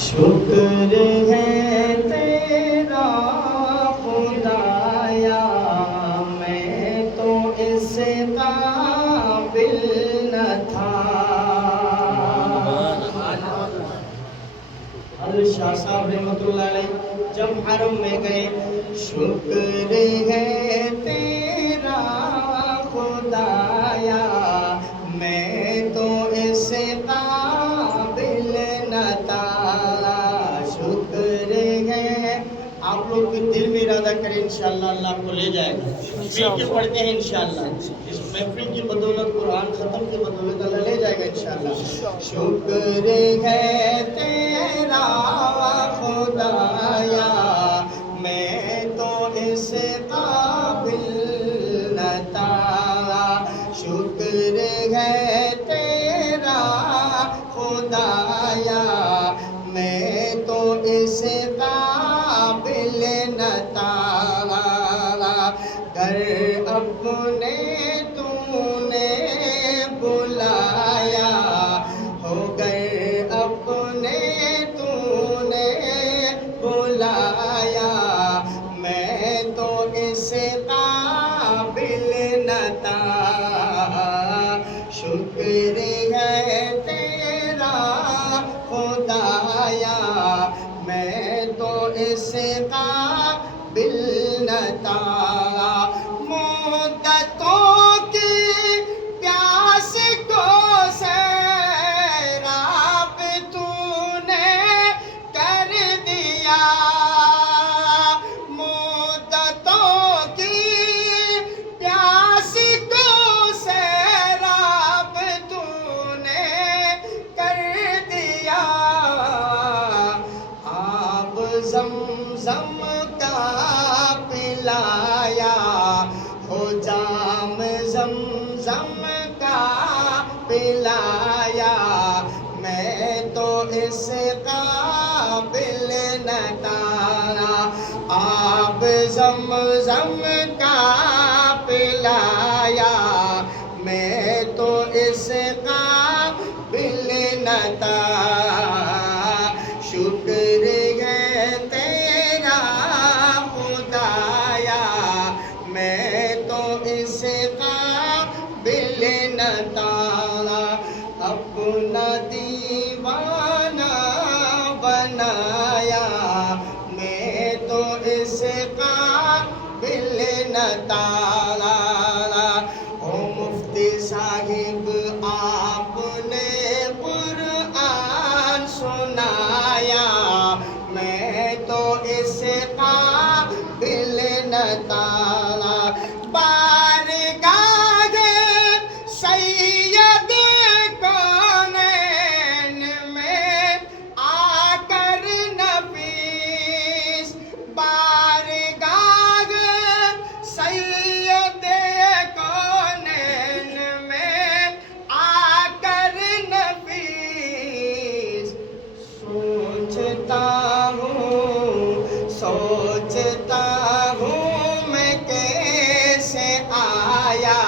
شکر ہے تیرا خدایا میں تو اس قابل نہ تھا. حضرت شاہ صاحب رحمۃ اللہ علیہ جب حرم میں گئے، شکر ہے تیرا خدایا میں تو اس قابل نہ تھا. شکر ہے. آپ لوگ دل میں ارادہ کریں انشاءاللہ اللہ آپ کو لے جائے گا. مل کے پڑھتے ہیں انشاءاللہ. اس محفل کی بدولت، قرآن ختم کی بدولت اللہ لے جائے گا انشاءاللہ. شکر ہے تیرا خدایا میں تو اس قابل نہ تھا. شکر ہے تیرا خدایا میں تو اس قابل نہ تھا. گھر اپنے تو نے بلایا ہو، گھر اپنے تو نے بلایا میں تو اس قابل نہ تھا. شکر ہے تیرا خدایا میں تو اس قابل نہ تھا. مدتوں کی پیاس کو سیراب تو نے کر دیا. مدتوں کی پیاس کو سیراب تو نے کر دیا. آب زمزم کا پلایا ہو، جام زمزم کا پلایا میں تو اس قابل نہ تھا. آب زمزم کا پلایا میں تو اس قابل نہ تھا. شکر ہے تیرا خدایا میں تو اس قابل نہ تھا. اپنا دیوانہ بنایا میں تو اس قابل نہ تھا. او مفتی صاحب آپ نے قرآن سنایا میں تو اس قابل نہ تھا. بارگاہ سید کونین میں آ کر نفیس، بارگاہ سید کونین میں آ کر نفیس. سوچتا ہوں میں کیسے آیا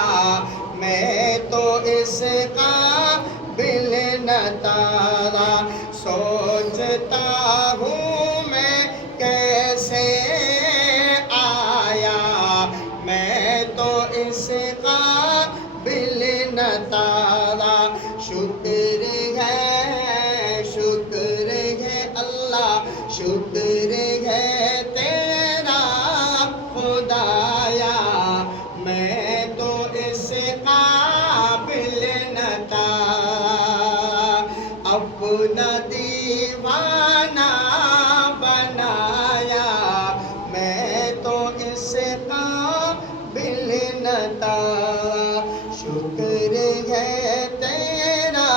میں تو اس قابل نہ تھا. سوچتا ہوں میں کیسے آیا میں تو اس قابل نہ تھا. شکر ہے، شکر ہے اللہ، شکر ہے تیرا خدایا میں تو اس قابل نہ تھا. اپنا دیوانہ بنایا میں تو اس قابل نہ تھا. شکر ہے تیرا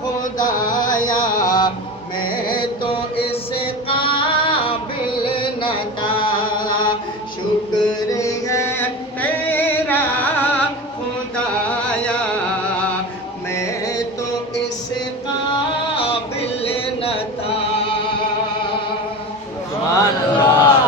خدایا میں تو اس قابل نہ تھا. شکر ہے تیرا خدایا میں تو اس قابل نہ تھا. سبحان اللہ.